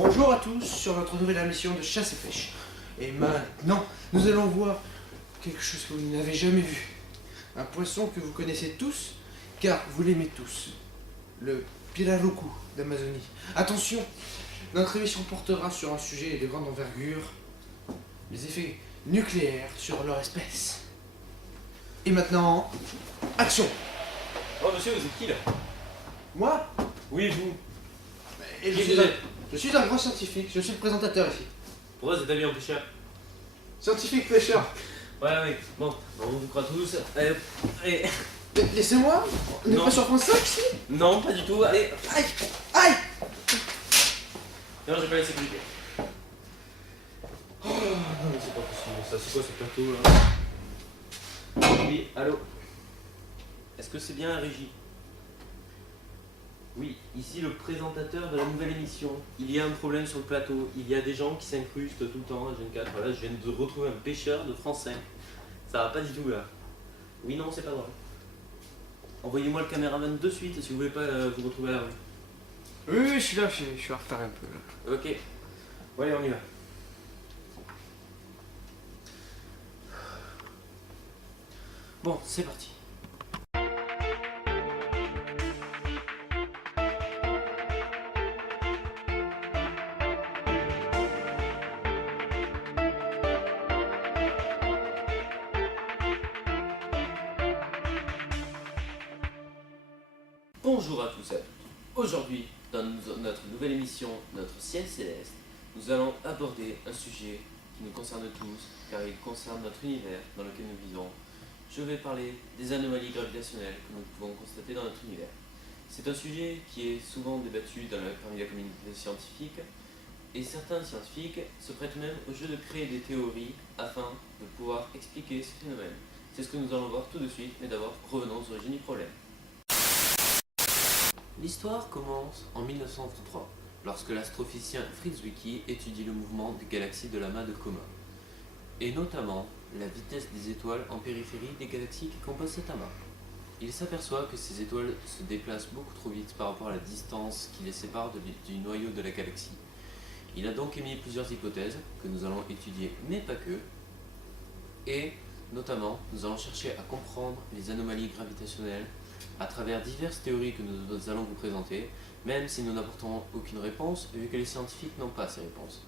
Bonjour à tous sur notre nouvelle émission de chasse et pêche. Et maintenant, nous allons voir quelque chose que vous n'avez jamais vu. Un poisson que vous connaissez tous, car vous l'aimez tous. Le pirarucu d'Amazonie. Attention, notre émission portera sur un sujet de grande envergure, les effets nucléaires sur leur espèce. Et maintenant, action! Oh monsieur, vous êtes qui là? Moi, Oui, vous. et Qui vous êtes? je suis un grand scientifique, je suis le présentateur ici. Pourquoi vous êtes habillé en pêcheur? Scientifique pêcheur. Ouais, bon, on vous croit tous. Allez. Laissez-moi. On n'est Non. pas sur France 5 ici. Non, pas du tout, allez. Aïe. Aïe. Non, j'ai pas la sécurité. Oh, non mais c'est pas possible, ça, c'est quoi ce plateau là? Oui, allô? Est-ce que c'est bien la régie? Oui, ici le présentateur de la nouvelle émission. Il y a un problème sur le plateau. Il y a des gens qui s'incrustent tout le temps à Gen 4. Voilà, je viens de retrouver un pêcheur de France 5. Ça va pas du tout là. Oui, non, c'est pas drôle. Envoyez-moi le caméraman de suite si vous voulez pas vous retrouver à la rue. Oui, je suis là, je suis en retard un peu. Là. Ok. Bon, allez, on y va. Bon, c'est parti. Bonjour à tous et à toutes. Aujourd'hui, dans notre nouvelle émission, notre ciel céleste, nous allons aborder un sujet qui nous concerne tous, car il concerne notre univers dans lequel nous vivons. Je vais parler des anomalies gravitationnelles que nous pouvons constater dans notre univers. C'est un sujet qui est souvent débattu parmi la communauté scientifique, et certains scientifiques se prêtent même au jeu de créer des théories afin de pouvoir expliquer ces phénomènes. C'est ce que nous allons voir tout de suite, mais d'abord revenons aux origines du problème. L'histoire commence en 1933, lorsque l'astrophysicien Fritz Zwicky étudie le mouvement des galaxies de l'amas de Coma, et notamment la vitesse des étoiles en périphérie des galaxies qui composent cet amas. Il s'aperçoit que ces étoiles se déplacent beaucoup trop vite par rapport à la distance qui les sépare du noyau de la galaxie. Il a donc émis plusieurs hypothèses que nous allons étudier, mais pas que, et notamment nous allons chercher à comprendre les anomalies gravitationnelles à travers diverses théories que nous allons vous présenter, même si nous n'apporterons aucune réponse, vu que les scientifiques n'ont pas ces réponses.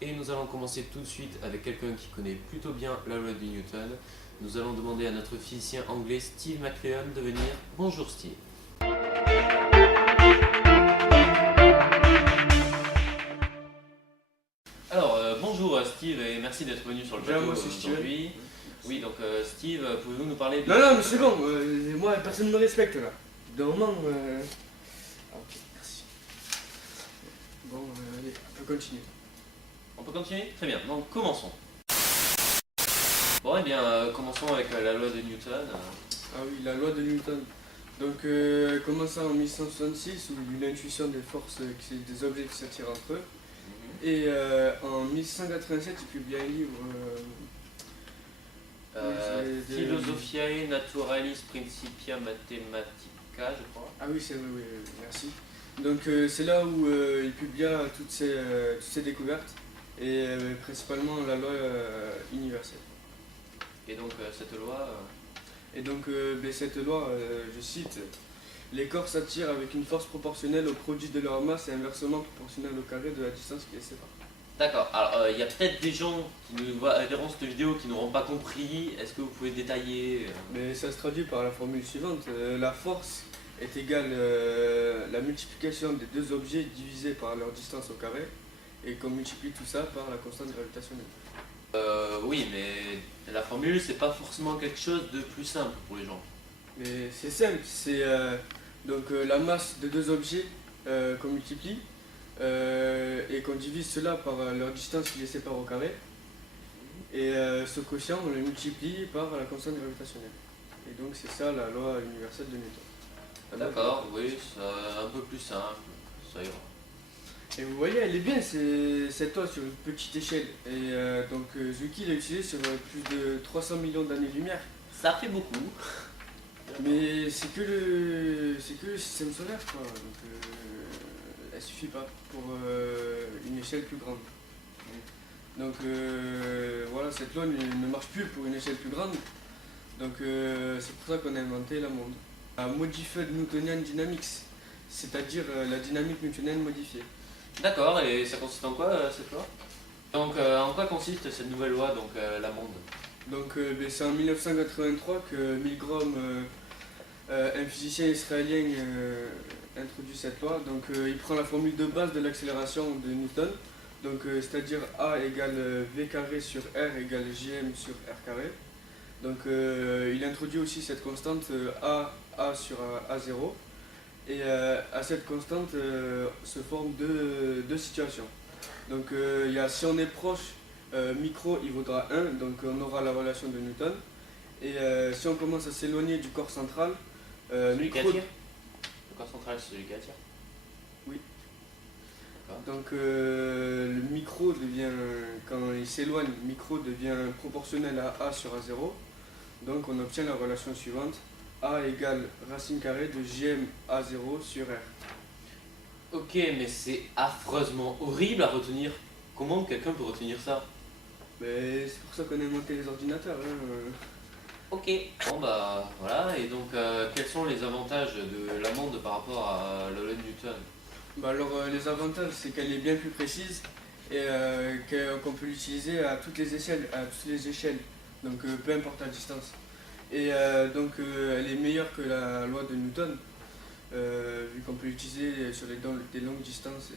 Et nous allons commencer tout de suite avec quelqu'un qui connaît plutôt bien la loi de Newton. Nous allons demander à notre physicien anglais Steve McLeod de venir. Bonjour Steve. Alors, bonjour Steve et merci d'être venu sur le plateau aujourd'hui. Oui, donc Steve, pouvez-vous nous parler de... Non, mais c'est bon, moi personne ne me respecte là. D'un moment. Ah, ok, merci. Bon, allez, on peut continuer. On peut continuer? Très bien, donc commençons. Bon, eh bien, commençons avec la loi de Newton. Ah oui, la loi de Newton. Donc, commençant en 1166, où il y a eu l'intuition des forces, des objets qui s'attirent entre eux. Et en 1187, il publie un livre. Philosophiae Naturalis Principia Mathematica, je crois. Ah oui, c'est vrai, oui, merci. Donc c'est là où il publia toutes ces découvertes, et principalement la loi universelle. Et donc cette loi... Cette loi, je cite, les corps s'attirent avec une force proportionnelle au produit de leur masse et inversement proportionnelle au carré de la distance qui les sépare. D'accord, alors il y a peut-être des gens qui nous verront cette vidéo qui n'auront pas compris. Est-ce que vous pouvez détailler Mais ça se traduit par la formule suivante. La force est égale la multiplication des deux objets divisés par leur distance au carré, et qu'on multiplie tout ça par la constante gravitationnelle. Oui, mais la formule, c'est pas forcément quelque chose de plus simple pour les gens. Mais c'est simple, c'est la masse de deux objets qu'on multiplie, et qu'on divise cela par leur distance qui les sépare au carré, et ce quotient on le multiplie par la constante gravitationnelle. Et donc c'est ça la loi universelle de Newton. D'accord, oui, c'est un peu plus simple, ça ira. Et vous voyez, elle est bien cette loi sur une petite échelle. Et Zwicky l'a utilisée sur plus de 300 millions d'années-lumière. Ça fait beaucoup. Mais c'est que le système solaire, quoi. Donc, suffit pas pour une échelle plus grande. Donc voilà, cette loi ne marche plus pour une échelle plus grande. Donc c'est pour ça qu'on a inventé la monde. La Modified Newtonian Dynamics, c'est-à-dire la dynamique newtonienne modifiée. D'accord, et ça consiste en quoi cette loi? Donc en quoi consiste cette nouvelle loi, donc la monde? Donc c'est en 1983 que Milgram, un physicien israélien, introduit cette loi. Donc il prend la formule de base de l'accélération de Newton, donc c'est-à-dire A égale V carré sur R égale JM sur R carré. Donc il introduit aussi cette constante A sur A0. Et à cette constante se forment deux situations. Donc si on est proche, micro il vaudra 1, donc on aura la relation de Newton. Et si on commence à s'éloigner du corps central, Celui qui micro... attire? Le corps central, c'est celui qui attire? Oui. D'accord. Donc le micro devient, quand il s'éloigne, micro devient proportionnel à A sur A0. Donc on obtient la relation suivante, A égale racine carrée de JM A0 sur R. Ok, mais c'est affreusement horrible à retenir. Comment quelqu'un peut retenir ça? Mais c'est pour ça qu'on a inventé les ordinateurs. Ok. Bon bah voilà, et donc quels sont les avantages de la monde par rapport à la loi de Newton? Bah alors les avantages, c'est qu'elle est bien plus précise et qu'on peut l'utiliser à toutes les échelles, donc peu importe la distance. Et donc elle est meilleure que la loi de Newton, vu qu'on peut l'utiliser sur des longues distances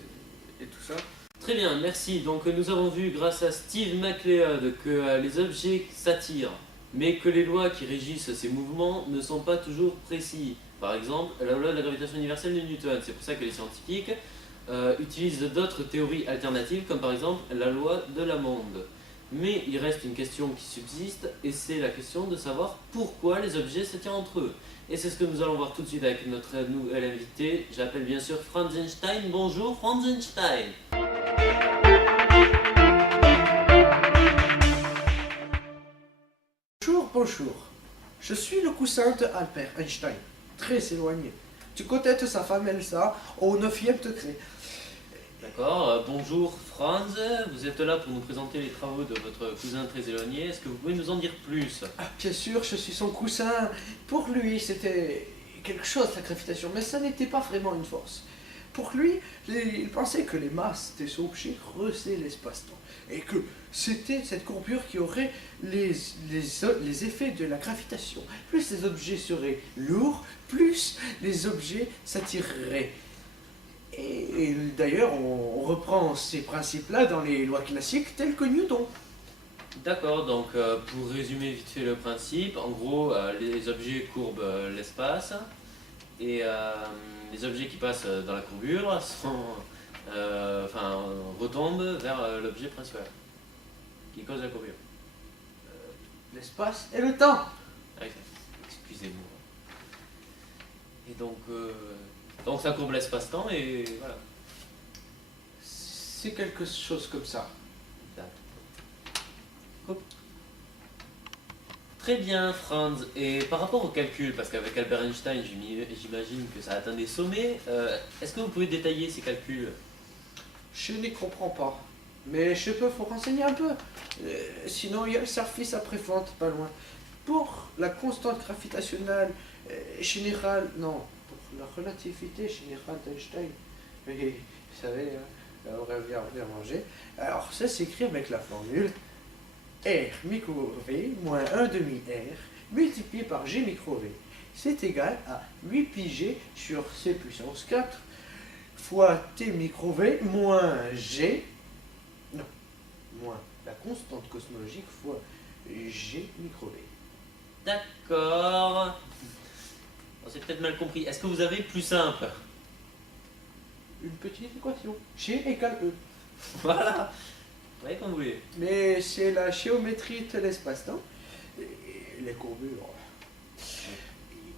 et tout ça. Très bien, merci. Donc nous avons vu grâce à Steve MacLeod que les objets s'attirent, mais que les lois qui régissent ces mouvements ne sont pas toujours précis. Par exemple, la loi de la gravitation universelle de Newton. C'est pour ça que les scientifiques utilisent d'autres théories alternatives, comme par exemple la loi de la monde. Mais il reste une question qui subsiste, et c'est la question de savoir pourquoi les objets s'attirent entre eux. Et c'est ce que nous allons voir tout de suite avec notre nouvel invité. J'appelle bien sûr Franz Einstein. Bonjour Franz Einstein. Bonjour. Je suis le cousin de Albert Einstein, très éloigné. Du côté de sa femme Elsa, au 9e degré. D'accord, bonjour Franz, vous êtes là pour nous présenter les travaux de votre cousin très éloigné. Est-ce que vous pouvez nous en dire plus? Bien sûr, je suis son cousin. Pour lui, c'était quelque chose, la gravitation, mais ça n'était pas vraiment une force. Pour lui, il pensait que les masses des objets creusaient l'espace-temps et que c'était cette courbure qui aurait les effets de la gravitation. Plus les objets seraient lourds, plus les objets s'attireraient. Et d'ailleurs, on reprend ces principes-là dans les lois classiques telles que Newton. D'accord, donc pour résumer vite fait le principe, en gros, les objets courbent l'espace et les objets qui passent dans la courbure retombent vers l'objet principal qui cause la courbure. L'espace et le temps. Ah, excusez-moi. Et donc ça courbe l'espace-temps et voilà. C'est quelque chose comme ça. Très bien, Franz. Et par rapport au calcul, parce qu'avec Albert Einstein, j'imagine que ça atteint des sommets, est-ce que vous pouvez détailler ces calculs? Je n'y comprends pas. Mais je peux vous renseigner un peu. Sinon, il y a le service après-vente pas loin. Pour la constante gravitationnelle générale, non, pour la relativité générale d'Einstein. Mais vous savez, hein, on revient manger. Alors, ça s'écrit avec la formule R micro V moins 1 demi R multiplié par G micro V. C'est égal à 8 pi G sur C puissance 4 fois T micro V moins G, non, moins la constante cosmologique fois G micro V. D'accord. On s'est peut-être mal compris. Est-ce que vous avez plus simple? Une petite équation. G égale E. Voilà. Vous voyez comme vous voulez. Mais c'est la géométrie de l'espace-temps. Et les courbures.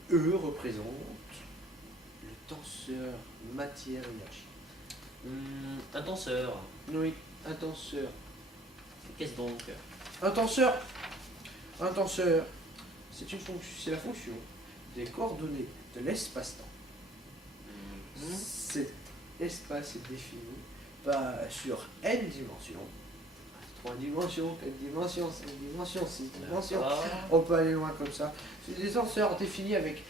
E représente le tenseur matière-énergie. Un tenseur. Oui, un tenseur. Qu'est-ce donc? Un tenseur, c'est la fonction des coordonnées de l'espace-temps. C'est espace est défini sur n dimensions. 3 dimensions, 4 dimensions, 5 dimensions, 6 dimensions. D'accord. On peut aller loin comme ça. C'est des tenseurs définis avec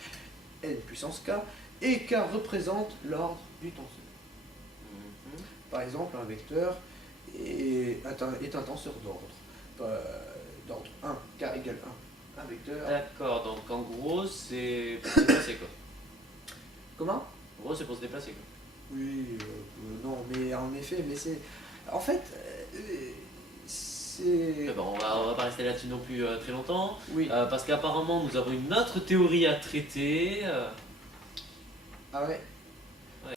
n puissance k, et k représente l'ordre du tenseur. Mhm. Par exemple, un vecteur est un tenseur d'ordre 1, k égale 1. Un vecteur. D'accord, donc en gros, c'est pour se déplacer quoi. Comment? En gros, c'est pour se déplacer quoi. Oui, non, mais en effet, mais c'est. En fait, c'est. Mais bon, on va pas rester là-dessus non plus très longtemps. Oui. Parce qu'apparemment, nous avons une autre théorie à traiter. Ah ouais? Ouais.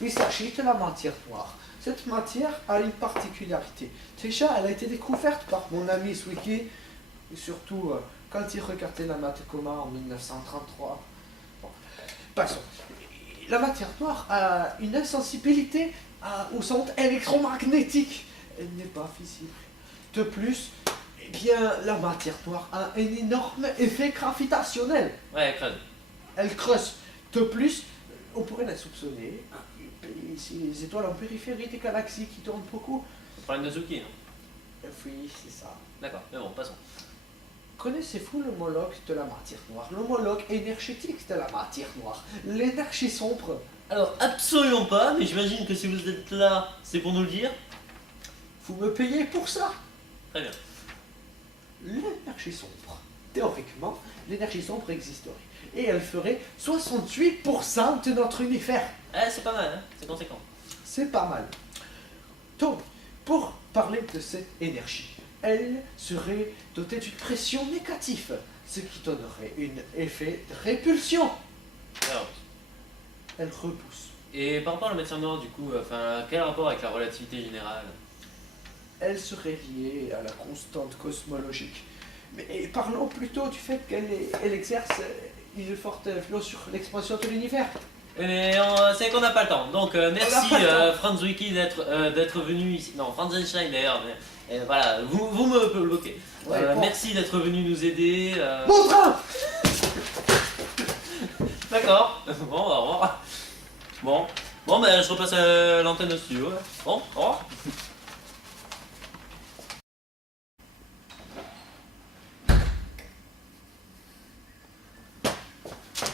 Il s'agit de la matière noire. Cette matière a une particularité. Déjà, elle a été découverte par mon ami Zwicky, et surtout quand il regardait la maths coma en 1933. Bon, passons. La matière noire a une insensibilité aux ondes électromagnétiques. Elle n'est pas visible. De plus, eh bien, la matière noire a un énorme effet gravitationnel. Ouais, crâne. Elle creuse. De plus, on pourrait la soupçonner. Ces étoiles en périphérie des galaxies qui tournent beaucoup. Le problème de Zuki, non? Oui, c'est ça. D'accord, mais bon, passons. Connaissez-vous l'homologue de la matière noire? L'homologue énergétique de la matière noire. L'énergie sombre. Alors, absolument pas, mais j'imagine que si vous êtes là, c'est pour nous le dire. Vous me payez pour ça. Très bien. L'énergie sombre. Théoriquement, l'énergie sombre existerait. Et elle ferait 68% de notre univers. Eh, c'est pas mal, hein, c'est conséquent. C'est pas mal. Donc, pour parler de cette énergie, elle serait dotée d'une pression négative, ce qui donnerait un effet de répulsion. Alors, Elle repousse. et par rapport à la matière noire, du coup, quel rapport avec la relativité générale? Elle serait liée à la constante cosmologique. Mais parlons plutôt du fait qu'elle exerce une forte influence sur l'expansion de l'univers. Mais c'est qu'on n'a pas le temps. Donc merci pas le temps. Franz Wiki d'être venu ici. Non, Franz Einstein d'ailleurs. Mais, voilà, vous me bloquez. Ouais, bon. Merci d'être venu nous aider. Mon train. D'accord. Bon, au revoir. Bon, ben je repasse l'antenne au studio. Bon, au revoir.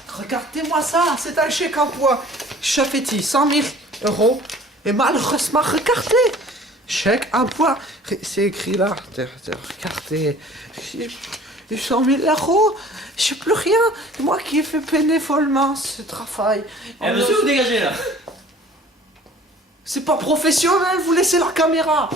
Regardez-moi ça, c'est un chèque emploi. Chaffetti, 100 000 euros. Et malheureusement, regardez. Chèque emploi. C'est écrit là. Regardez. 100 000 euros. Je n'ai plus rien. C'est moi qui ai fait bénévolement ce travail. Eh monsieur, vous dégagez là. C'est pas professionnel, vous laissez la caméra.